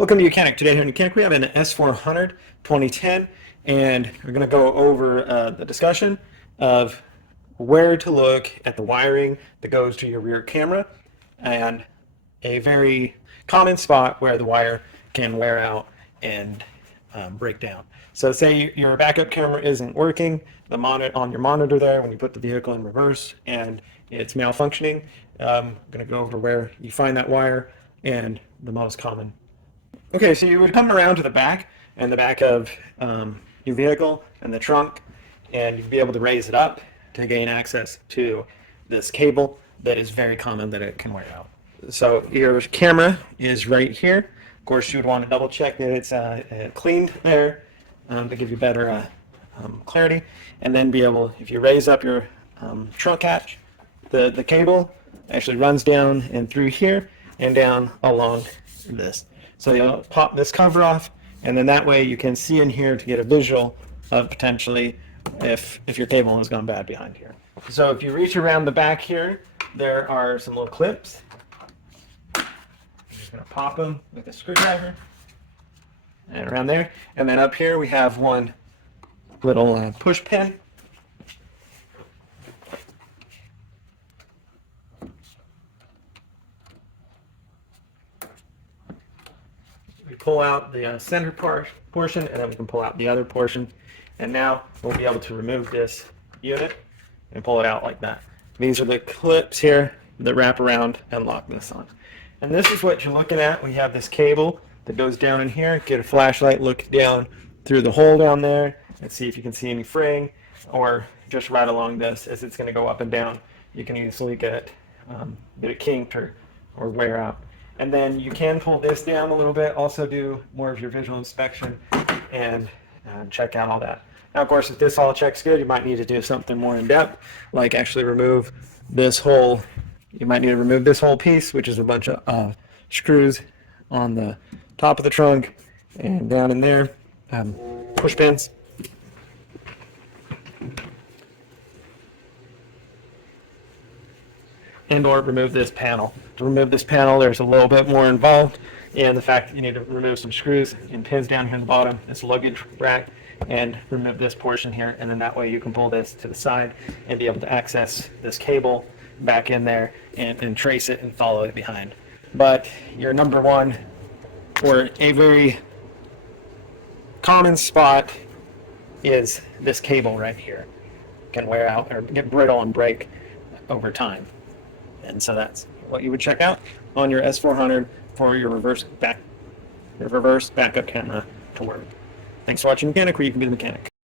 Welcome to YOUCANIC. Today here in YOUCANIC we have an S400 2010, and we're going to go over the discussion of where to look at the wiring that goes to your rear camera and a very common spot where the wire can wear out and break down. So say your backup camera isn't working, the monitor on your monitor there when you put the vehicle in reverse and it's malfunctioning. I'm going to go over where you find that wire and the most common. Okay, so you would come around to the back of your vehicle and the trunk, and you'd be able to raise it up to gain access to this cable that is very common that it can wear out. So your camera is right here. Of course, you would want to double check that it's cleaned there to give you better clarity, and then be able, if you raise up your trunk hatch, the cable actually runs down and through here and down along this. So you'll pop this cover off, and then that way you can see in here to get a visual of potentially if your cable has gone bad behind here. So if you reach around the back here, there are some little clips. I'm just going to pop them with a screwdriver and around there. And then up here we have one little push pin. We pull out the center portion, and then we can pull out the other portion. And now we'll be able to remove this unit and pull it out like that. These are the clips here that wrap around and lock this on. And this is what you're looking at. We have this cable that goes down in here. Get a flashlight, look down through the hole down there and see if you can see any fraying, or just right along this as it's going to go up and down. You can easily get a bit of kink or wear out. And then you can pull this down a little bit, also do more of your visual inspection and check out all that. Now, of course, if this all checks good, you might need to do something more in depth, like actually remove this whole, you might need to remove this whole piece, which is a bunch of screws on the top of the trunk and down in there, push pins. And or remove this panel. To remove this panel, there's a little bit more involved, and the fact that you need to remove some screws and pins down here in the bottom. It's a luggage rack, and remove this portion here, and then that way you can pull this to the side and be able to access this cable back in there and trace it and follow it behind. But your number one, or a very common spot, is this cable right here. It can wear out or get brittle and break over time. And so that's what you would check out on your S400 for your reverse backup camera to work. Thanks for watching YOUCANIC, where you can be the mechanic.